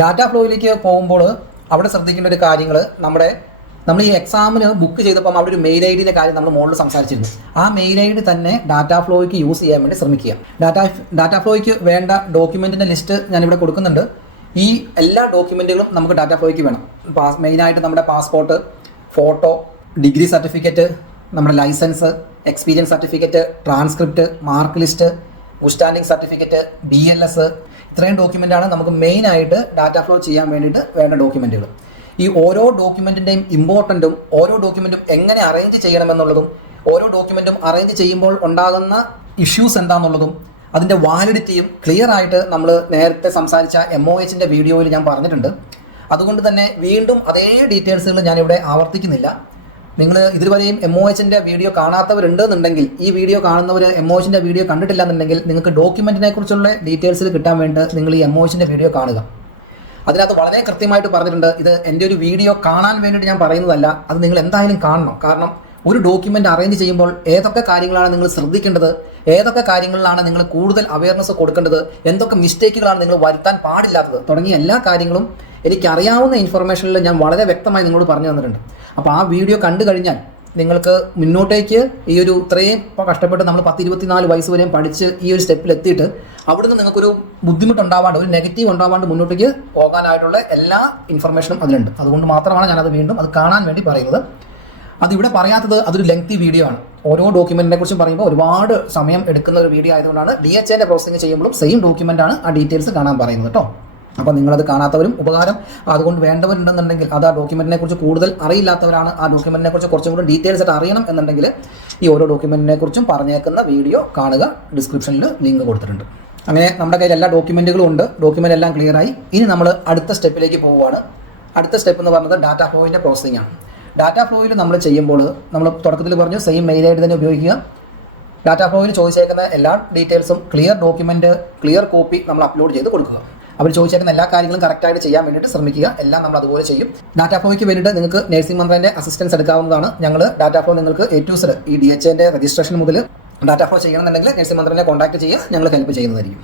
Data ഫ്ലോയിലേക്ക് പോകുമ്പോൾ അവിടെ ശ്രദ്ധിക്കേണ്ട ഒരു കാര്യങ്ങൾ നമ്മൾ ഈ എക്സാമിന് ബുക്ക് ചെയ്തപ്പോൾ അവിടെ ഒരു മെയിൽ ഐ ഡിയുടെ കാര്യം നമ്മൾ മുകളിൽ സംസാരിച്ചിരുന്നു. ആ മെയിൽ ഐ ഡി തന്നെ ഡാറ്റ ഫ്ലോയ്ക്ക് യൂസ് ചെയ്യാൻ വേണ്ടി ശ്രമിക്കുക. ഡാറ്റ ഫ്ലോയ്ക്ക് വേണ്ട ഡോക്യുമെൻറ്റിൻ്റെ ലിസ്റ്റ് ഞാനിവിടെ കൊടുക്കുന്നുണ്ട്. ഈ എല്ലാ ഡോക്യുമെൻറ്റുകളും നമുക്ക് ഡാറ്റ ഫ്ലോയ്ക്ക് വേണം. മെയിനായിട്ട് നമ്മുടെ പാസ്പോർട്ട്, ഫോട്ടോ, ഡിഗ്രി സർട്ടിഫിക്കറ്റ്, നമ്മുടെ licence, experience certificate, transcript, mark list, standing certificate, BLS, ഇത്രയും ഡോക്യുമെൻ്റാണ് നമുക്ക് മെയിനായിട്ട് ഡാറ്റ ഫ്ലോ ചെയ്യാൻ വേണ്ടിയിട്ട് വേണ്ട ഡോക്യുമെൻറ്റുകൾ. ഈ ഓരോ ഡോക്യുമെൻറ്റിൻ്റെയും ഇമ്പോർട്ടൻറ്റും ഓരോ ഡോക്യുമെൻറ്റും എങ്ങനെ അറേഞ്ച് ചെയ്യണമെന്നുള്ളതും ഓരോ ഡോക്യുമെൻറ്റും അറേഞ്ച് ചെയ്യുമ്പോൾ ഉണ്ടാകുന്ന ഇഷ്യൂസ് എന്താണെന്നുള്ളതും അതിൻ്റെ വാലിഡിറ്റിയും ക്ലിയർ ആയിട്ട് നമ്മൾ നേരത്തെ സംസാരിച്ച MOHൻ്റെ വീഡിയോയിൽ ഞാൻ പറഞ്ഞിട്ടുണ്ട്. അതുകൊണ്ട് തന്നെ വീണ്ടും അതേ ഡീറ്റെയിൽസുകൾ ഞാനിവിടെ ആവർത്തിക്കുന്നില്ല. നിങ്ങൾ ഇതുവരെയും MOHൻ്റെ വീഡിയോ കാണാത്തവരുണ്ടെന്നുണ്ടെങ്കിൽ, ഈ വീഡിയോ കാണുന്നവർ MOHൻ്റെ വീഡിയോ കണ്ടിട്ടില്ല എന്നുണ്ടെങ്കിൽ നിങ്ങൾക്ക് ഡോക്യുമെൻറ്റിനെ കുറിച്ചുള്ള ഡീറ്റെയിൽസിൽ കിട്ടാൻ വേണ്ടി നിങ്ങൾ ഈ MOHൻ്റെ വീഡിയോ കാണുക. അതിനകത്ത് വളരെ കൃത്യമായിട്ട് പറഞ്ഞിട്ടുണ്ട്. ഇത് എൻ്റെ ഒരു വീഡിയോ കാണാൻ വേണ്ടിയിട്ട് ഞാൻ പറയുന്നതല്ല, അത് നിങ്ങൾ എന്തായാലും കാണണം. കാരണം ഒരു ഡോക്യുമെൻ്റ് അറേഞ്ച് ചെയ്യുമ്പോൾ ഏതൊക്കെ കാര്യങ്ങളാണ് നിങ്ങൾ ശ്രദ്ധിക്കേണ്ടത്, ഏതൊക്കെ കാര്യങ്ങളിലാണ് നിങ്ങൾ കൂടുതൽ അവയർനെസ് കൊടുക്കേണ്ടത്, എന്തൊക്കെ മിസ്റ്റേക്കുകളാണ് നിങ്ങൾ വരുത്താൻ പാടില്ലാത്തത് തുടങ്ങിയ എല്ലാ കാര്യങ്ങളും എനിക്കറിയാവുന്ന ഇൻഫർമേഷനിൽ ഞാൻ വളരെ വ്യക്തമായി നിങ്ങളോട് പറഞ്ഞു തന്നിട്ടുണ്ട്. അപ്പോൾ ആ വീഡിയോ കണ്ടു കഴിഞ്ഞാൽ നിങ്ങൾക്ക് മുന്നോട്ടേക്ക് ഈ ഒരു ഇത്രയും കഷ്ടപ്പെട്ട് നമ്മൾ 10-24 വയസ്സ് വരെയും പഠിച്ച് ഈ ഒരു സ്റ്റെപ്പിൽ എത്തിയിട്ട് അവിടുന്ന് നിങ്ങൾക്കൊരു ബുദ്ധിമുട്ടുണ്ടാവാണ്ട്, ഒരു നെഗറ്റീവ് ഉണ്ടാവാണ്ട് മുന്നോട്ടേക്ക് പോകാനായിട്ടുള്ള എല്ലാ ഇൻഫർമേഷനും അതിലുണ്ട്. അതുകൊണ്ട് മാത്രമാണ് ഞാനത് വീണ്ടും അത് കാണാൻ വേണ്ടി പറയുന്നത്. അതിവിടെ പറയാത്തത് അതൊരു ലെങ്തി വീഡിയോ ആണ്. ഓരോ ഡോക്യുമെൻറ്റിനെ കുറിച്ചും പറയുമ്പോൾ ഒരുപാട് സമയം എടുക്കുന്ന ഒരു വീഡിയോ ആയതുകൊണ്ടാണ് DHAൻ്റെ പ്രോസസ്സിംഗ് ചെയ്യുമ്പോഴും സെയിം ഡോക്യുമെൻ്റാണ് ആ ഡീറ്റെയിൽസ് കാണാൻ പറയുന്നത് കേട്ടോ. അപ്പോൾ നിങ്ങളത് കാണാത്തവരും ഉപകാരം അതുകൊണ്ട് വേണ്ടവരുണ്ടെന്നുണ്ടെങ്കിൽ, അത് ആ ഡോക്യുമെൻറ്റിനെ കുറിച്ച് കൂടുതൽ അറിയില്ലാത്തവരാണ്, ആ ഡോക്യുമെൻറ്റിനെ കുറിച്ച് കുറച്ചും കൂടി ഡീറ്റെയിൽസ് ആയിട്ട് അറിയണം എന്നുണ്ടെങ്കിൽ ഈ ഓരോ ഡോക്യുമെൻറ്റിനെ കുറിച്ചും പറഞ്ഞേക്കുന്ന വീഡിയോ കാണുക. ഡിസ്ക്രിപ്ഷനിൽ ലിങ്ക് കൊടുത്തിട്ടുണ്ട്. അങ്ങനെ നമ്മുടെ കയ്യിൽ എല്ലാ ഡോക്യുമെൻറ്റുകളും ഉണ്ട്. ഡോക്യുമെൻ്റ് എല്ലാം ക്ലിയറായി. ഇനി നമ്മൾ അടുത്ത സ്റ്റെപ്പിലേക്ക് പോവുകയാണ്. അടുത്ത സ്റ്റെപ്പ് എന്ന് പറയുന്നത് ഡാറ്റ ഫ്ലോയിൻ്റെ പ്രോസസ്സിംഗ് ആണ്. ഡാറ്റ ഫ്ലോയിൽ നമ്മൾ ചെയ്യുമ്പോൾ നമ്മൾ തുടക്കത്തിൽ പറഞ്ഞു സെയിം മെയിൽ ഐ ഡി തന്നെ ഉപയോഗിക്കുക. ഡാറ്റ ഫ്ലോയിൽ ചോദിച്ചേക്കുന്ന എല്ലാ ഡീറ്റെയിൽസും ക്ലിയർ ഡോക്യുമെൻറ്റ്, ക്ലിയർ കോപ്പി നമ്മൾ അപ്ലോഡ് ചെയ്ത് കൊടുക്കുക. അവർ ചോദിച്ചേക്കുന്ന എല്ലാ കാര്യങ്ങളും കറക്റ്റായിട്ട് ചെയ്യാൻ വേണ്ടിയിട്ട് ശ്രമിക്കുക. എല്ലാം നമ്മൾ അതുപോലെ ചെയ്യും. ഡാറ്റ ഫ്ലോയ്ക്ക് വേണ്ടിയിട്ട് നിങ്ങൾക്ക് നഴ്സിംഗ് മന്ത്രിൻ്റെ അസിസ്റ്റൻസ് എടുക്കാവുന്നതാണ്. ഞങ്ങൾ ഡാറ്റ ഫ്ലോ നിങ്ങൾക്ക് A to Z ഈ DHAൻ്റെ രജിസ്ട്രേഷൻ മുതൽ ഡാറ്റ ഫ്ലോ ചെയ്യണമെന്നുണ്ടെങ്കിൽ നഴ്സിംഗ് മന്ത്രിനെ കോൺടാക്ട് ചെയ്യുക. ഞങ്ങൾ ഹെൽപ്പ് ചെയ്യുന്നതായിരിക്കും.